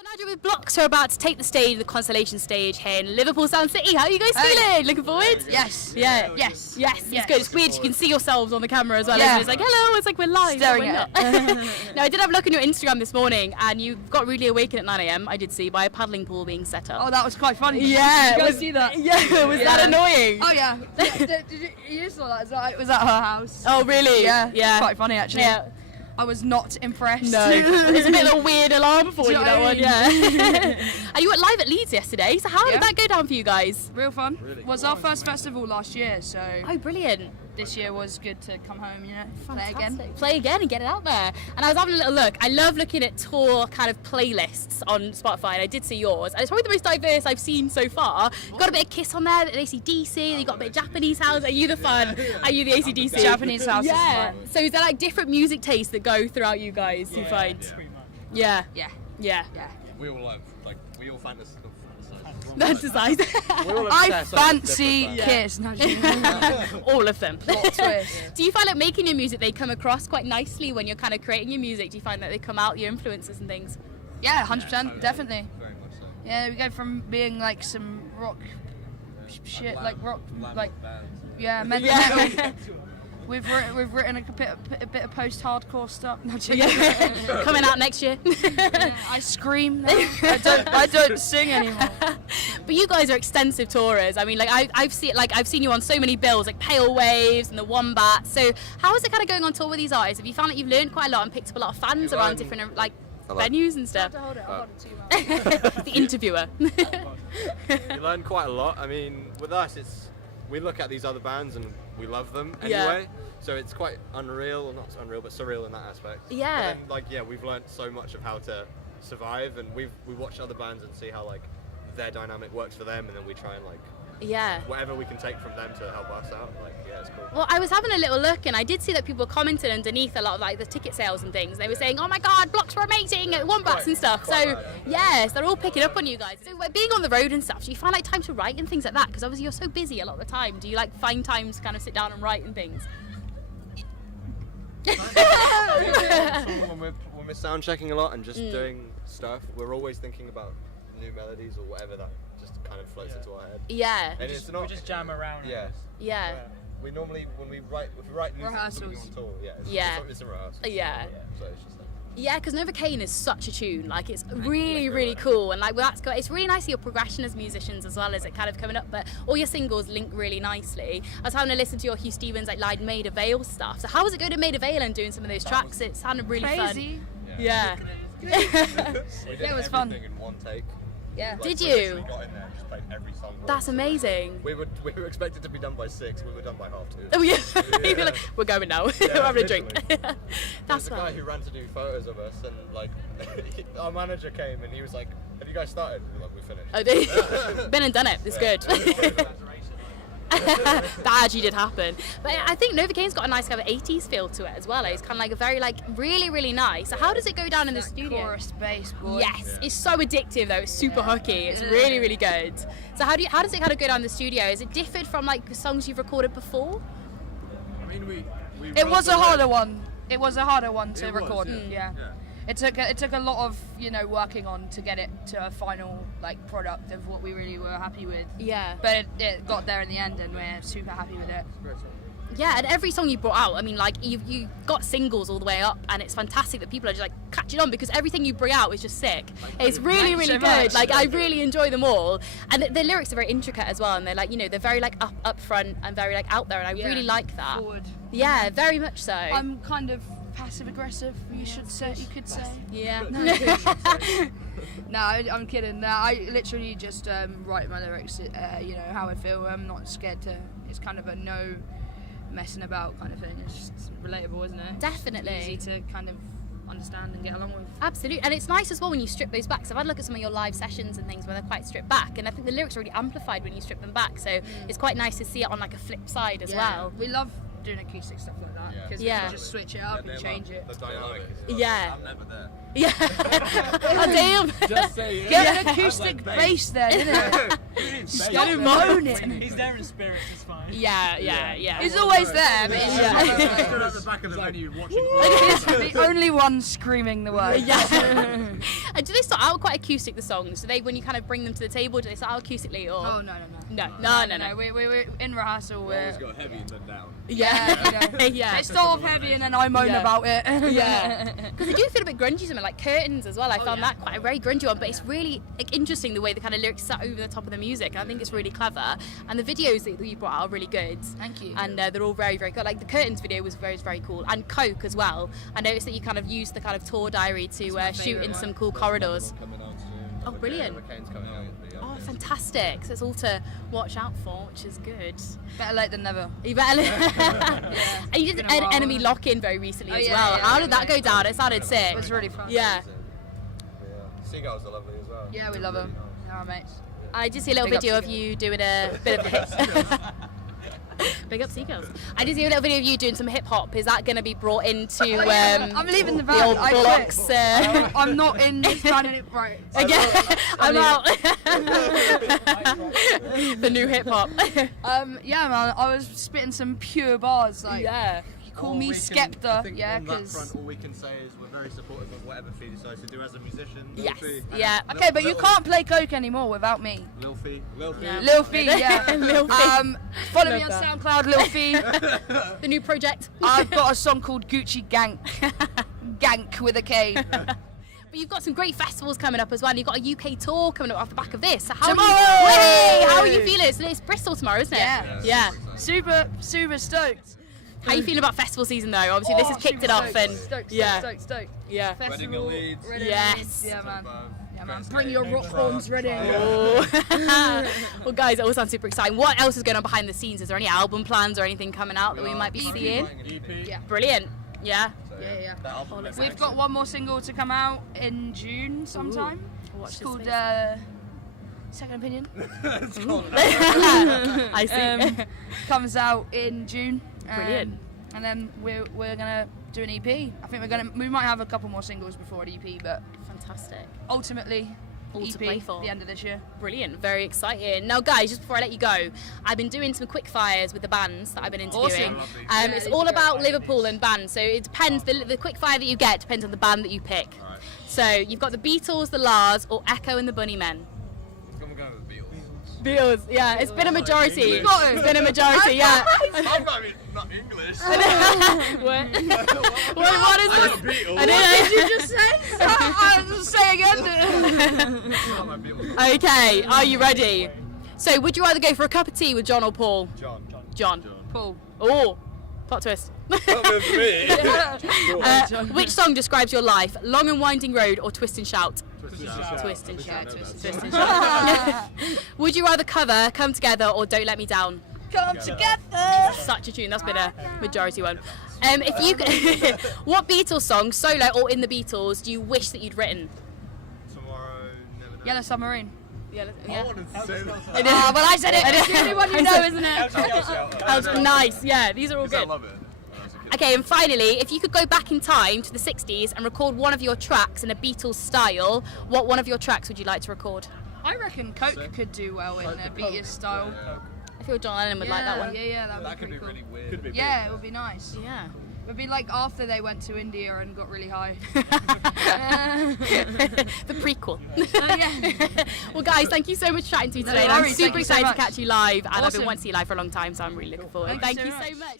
So Nigel, with Bloxx are about to take the stage, the Constellation stage here in Liverpool Sound City. How are you guys feeling? Looking forward? Yes. Yeah. Yes. It's good. It's weird. You can see yourselves on the camera as well. Yeah. It's like, hello. It's like we're live. Staring we're at not. No, I did have a look on your Instagram this morning, and you got really awakened at 9 a.m. I did see by a paddling pool being set up. Oh, that was quite funny. Yeah. Did you guys see that? Yeah. Was that annoying? Oh yeah. You saw that? It was at her house. Oh really? Yeah. Yeah. Quite funny actually. Yeah. I was not impressed. No. It's a bit of a weird alarm for Do you, you know that what one. I mean? Yeah. And you went live at Leeds yesterday. So how did that go down for you guys? Real fun. Really was our first festival last year, so Oh, brilliant. this year was good to come home, you know, Fantastic. Play again and get it out there. And I was having a little look. I love looking at tour kind of playlists on Spotify, and I did see yours. And it's probably the most diverse I've seen so far. Got a bit of Kiss on there, AC/DC, you got a bit of Japanese house. Are you the fun? Are you the AC/DC? Japanese house is Yeah. fun. So is there like different music tastes that go throughout you guys, you find? Yeah. Yeah. Yeah. We all we all fantasize. That's the size. I fancy Kiss. No, All of them. plot twist. Do you find like making your music, they come across quite nicely when you're kind of creating your music? Do you find that they come out, your influences and things? Yeah, 100%, definitely. Very much so. Yeah, we go from being like some rock shit, like rock, like yeah, metal. We've written a bit of post-hardcore stuff. No, Coming out next year. I scream now. I don't sing anymore. But you guys are extensive tourers. I mean, like I've seen you on so many bills, like Pale Waves and the Wombat. So how is it kind of going on tour with these artists? Have you found that you've learned quite a lot and picked up a lot of fans around different like venues and stuff? Hold it too much. The interviewer. You learn quite a lot. I mean, with us, we look at these other bands and we love them anyway. So it's quite unreal, or not unreal, but surreal in that aspect. Yeah. But then, we've learned so much of how to survive, and we watch other bands and see how like their dynamic works for them, and then we try and Yeah. whatever we can take from them to help us out. It's cool. Well, I was having a little look, and I did see that people commented underneath a lot of like the ticket sales and things. They were saying, "Oh my God, Bloxx were amazing at Wombats and stuff." So yes, they're all picking up on you guys. So being on the road and stuff, do you find like time to write and things like that? Because obviously you're so busy a lot of the time. Do you like find time to kind of sit down and write and things? when we're sound checking a lot and just doing stuff, we're always thinking about new melodies or whatever that just kind of floats into our head. Yeah. And it's not we just jam around. Yeah. Yeah. We normally if we write music Rehearsals. on tour, it's a rehearsal. Yeah. So it's just Yeah, because Novocaine is such a tune. Like it's really cool, and like it's really nice your progression as musicians as well as it kind of coming up. But all your singles link really nicely. I was having to listen to your Hugh Stevens like Made of Vale stuff. So how was it going to Made of Vale and doing some of those tracks? It sounded really Crazy. fun. Yeah. we did it was fun. everything in one take. Yeah. Did We you? literally got in there and just played every song. That's amazing. We were expected to be done by 6. We were done by 2:30. Oh yeah. You'd be like, we're going now. We're having a drink. There's That's a guy fun. who ran to do photos of us, and our manager came and he was like, "Have you guys started?" We were like, "We finished." Oh, did you? Been and done it. It's good. That actually did happen. But I think Novocaine's got a nice kind of 80s feel to it as well. It's kind of like a very really nice. So how does it go down in the studio? Chorus bass, boy. Yes, it's so addictive though. It's super hooky. It's really good. So how does it kind of go down in the studio? Is it differed from like songs you've recorded before? I mean, It was a harder one. It was a harder one to It was, record. yeah. Yeah. It took a lot of working on to get it to a final product of what we really were happy with. Yeah. But it got there in the end, and we're super happy with it. Yeah, and every song you brought out, I mean, like you got singles all the way up, and it's fantastic that people are just like catching on because everything you bring out is just sick. It's really so good. much. Like I really enjoy them all, and the lyrics are very intricate as well, and they're like they're very like up front and very like out there, and I really like that. Forward. Yeah, very much so. I'm kind of passive aggressive. You could say. Yeah. No, I'm kidding. No, I literally just write my lyrics. How I feel. I'm not scared to. It's kind of a no messing about kind of thing. It's just relatable, isn't it? Definitely. It's easy to kind of understand and get along with. Absolutely, and it's nice as well when you strip those back. So I've had a look at some of your live sessions and things where they're quite stripped back, and I think the lyrics are really amplified when you strip them back. So it's quite nice to see it on like a flip side as well. We love doing acoustic stuff like that because we can just switch it up and change it. The dynamic is Yeah. I'm never there. Yeah. Oh damn. Just say Get an acoustic bass then, innit? Stop moaning. He's there in spirit, it's fine. Yeah. He's always there, but he's Stood just at the back of the venue watching. the only one screaming the word. Yeah. And do they start out quite acoustic, the songs? Do they, when you kind of bring them to the table, do they start out acoustically or? Oh no. No. We're in rehearsal. Always got heavy and then down. Yeah. Yeah. They start off heavy and then I moan about it. Yeah, because they do feel a bit grungy, something like Curtains as well. I found that quite a very grungy one, but it's really like, interesting the way the kind of lyrics sat over the top of the music. I think it's really clever, and the videos that you brought out are really good. Thank you. And they're all very, very good. Like the Curtains video was very cool, and Coke as well. I noticed that you kind of used the kind of tour diary to shoot in some cool corridors. Coming out soon. Oh, brilliant! Novocaine's coming out. Oh, fantastic! So it's all to watch out for, which is good. Better late than never. You better. And you did It's been a while. Enemy Lock-In very recently as yeah, well. yeah, How yeah, did that go down? It sounded sick. It was really fun. Yeah. Seagulls are lovely as well. Yeah, we love them. They're our mates. I did see a little Big up video of Seagulls. you doing a bit of hip. Big up Seagulls. I did see a little video of you doing some hip hop. Is that going to be brought into I'm leaving the the band. old I Bloxx? quit. I'm not in this band anymore. Right. Again, I'm out. The new hip hop. Yeah, man. I was spitting some pure bars. Like, Yeah. you call me Skepta. Yeah, on that because. front, all we can say is we're very supportive of whatever Fee decides to do as a musician. Yes. Fee. Yeah. Okay, but you can't play Coke anymore without me. Lil Fee. Yeah. Lil Fee, yeah. Lil Fee. Follow me on Love that. SoundCloud, Lil Fee. The new project. I've got a song called Gucci Gank. Gank with a K. But you've got some great festivals coming up as well. And you've got a UK tour coming up off the back of this. So how Tomorrow! How are you feeling? It's Bristol tomorrow, isn't it? Yeah. Yeah. Super stoked. How you feeling about festival season though? Obviously this has kicked it off and Stoked. yeah. Festival. Leeds. Ready. Yes. Yeah, man. Yeah, man. Bring your rock horns ready. Oh. Well, guys, it all sounds super exciting. What else is going on behind the scenes? Is there any album plans or anything coming out that we might be seeing? EP. Yeah. Brilliant. Yeah. Yeah. That album looks We've got one more single to come out in June sometime. Watch It's this called space. Second Opinion. I see. Comes out in June. Brilliant. And then we're gonna do an EP. I think we might have a couple more singles before an EP, but Fantastic. ultimately All EP to play for. the end of this year. Brilliant. Very exciting. Now, guys, just before I let you go, I've been doing some quick fires with the bands that I've been interviewing. Awesome. It's these all are about great. Liverpool and bands, so it depends. The quick fire that you get depends on the band that you pick. Alright. So you've got the Beatles, the Lars, or Echo and the Bunnymen. I'm going with the Beatles. Beatles, yeah, it's been a majority. English. It's been a majority, yeah. I'm not English. What is this? Beatles. I didn't You just said? I'll say again. Not my Beatles. Okay, are you ready? So, would you rather go for a cup of tea with John or Paul? John. John. Paul. Oh, plot twist. Not with me. Which song describes your life? Long and Winding Road or Twist and Shout? Twist and shout. Twist and Shout. Would you rather cover Come Together or Don't Let Me Down? Come together. Such a tune. That's been a majority one. If you could, what Beatles song, solo or in the Beatles, do you wish that you'd written? Tomorrow, never know. Yellow Submarine. Yeah. I wanted to say that. Oh, well, I said it. It's the only one you know, isn't it? That was nice. Yeah, these are all I good. love it. Okay, and finally, if you could go back in time to the 60s and record one of your tracks in a Beatles style, what one of your tracks would you like to record? I reckon Coke could do well in a Beatles style. I feel John Lennon would like that one. Yeah, that That would could be be pretty cool. really weird. Yeah, it would be nice. Yeah. It would be like after they went to India and got really high. The prequel. Yeah. Well, guys, thank you so much for chatting to me No today. And I'm worries, thank super you so excited to much. catch you live, and I've been Awesome. wanting to see you live for a long time, so I'm really looking forward. Thank Thank you you so so much. much.